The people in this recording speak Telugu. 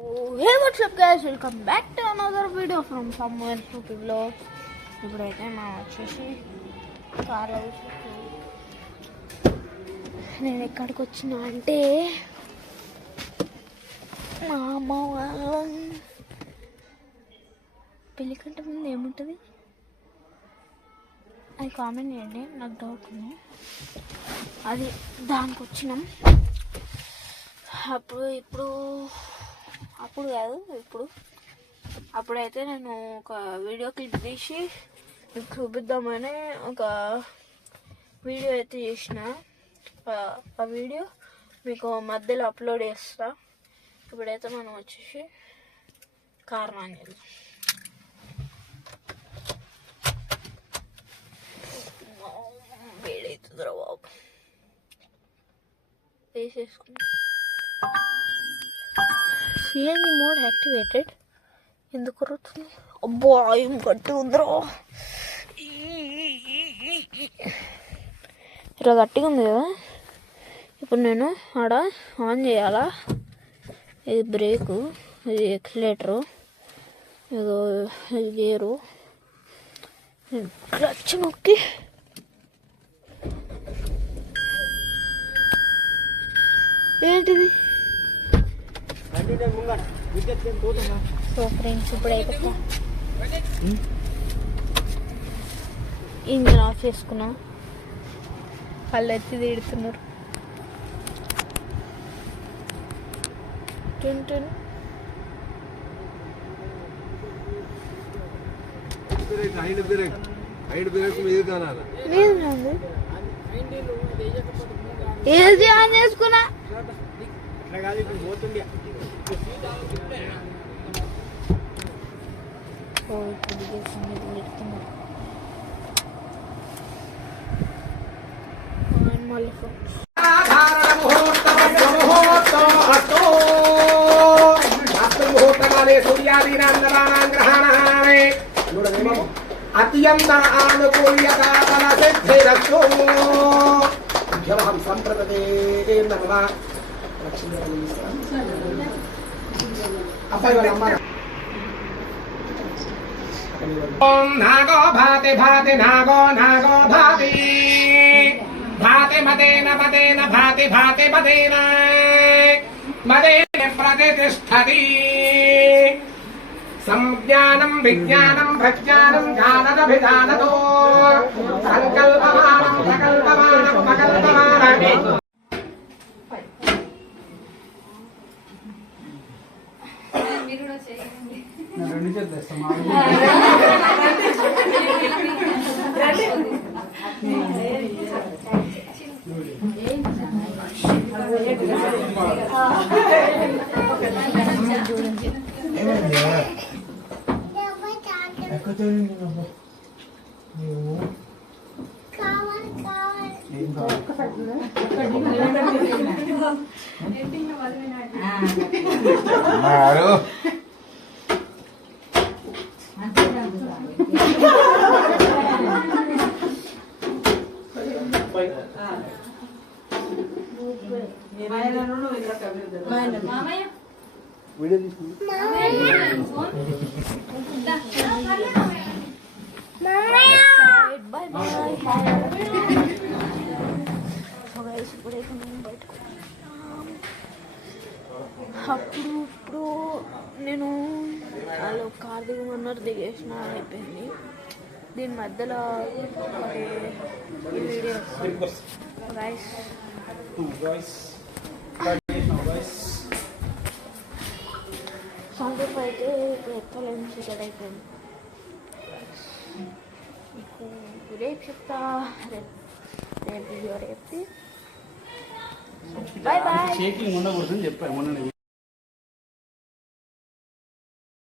Hey, what's up guys, welcome back to another video from somewhere stupid vlogs. ఇప్పుడైతే మా వచ్చేసి కార్ హౌస్ నేను ఎక్కడికి వచ్చినా అంటే మా అమ్మ వాళ్ళ పెళ్ళి కంటే ముందు ఏముంటుంది అది కామెంట్ చేయండి, నాకు డౌట్ ఉంది. అది దానికి వచ్చినాం. అప్పుడైతే నేను ఒక వీడియో క్లిప్ తీసి మీకు చూపిద్దామని ఒక వీడియో అయితే చేసిన. ఆ వీడియో మీకు మధ్యలో అప్లోడ్ చేస్తా. ఇప్పుడైతే మనం వచ్చేసి కార్ ఆన్ చేద్దాం. వేడవుతుందిరా బాబు, వేసేసుకున్నా. CNG mode activated. ఎందుకు కొరుతుంది? అబ్బా ఏం గట్టి ఉందిరా, ఇలా గట్టిగా ఉంది కదా. ఇప్పుడు నేను ఆడ ఆన్ చేయాలా. ఇది బ్రేకు, ఇది ఎక్సిలేటరు, ఇదో ఇది గేరు. క్లచ్ నొక్కి ఏంటిది? సో ఫ్రెండ్స్, ఇప్పుడైతే ఇంజిన్ ఆఫ్ చేసుకున్నా. వాళ్ళు ఎత్తి తిడుతున్నారు. ఏది ఆన్ చేసుకున్నా అత్యంత ఆనుకూల్యత సిద్ధిరస్తు. సంప్రదే నమ. ఓం నాగో భాతి భాతి నాగో నాగో భాతి భాతి మదేన మదేన భాతి భాతి మదేన మదేన ప్రతిష్టతి. సంజ్ఞానం విజ్ఞానం ప్రజ్ఞానం జ్ఞానదభిధానతో సంకల్పమానం ప్రకల్పమానం ప్రకల్పమానమే. ఇప్పుడు నేను వాళ్ళు కార్ దిగమన్నారు, దిగేసిన అయిపోయింది. దీని మధ్యలో వీడియో సౌండ్ అయితే ఇప్పుడు ఎక్కలేని చీకటి అయిపోయింది. రేపు చెప్తా, రేపు వీడియో రేపు. Bye bye. షేకింగ్ ఉండకూడదని చెప్పాను మొన్న.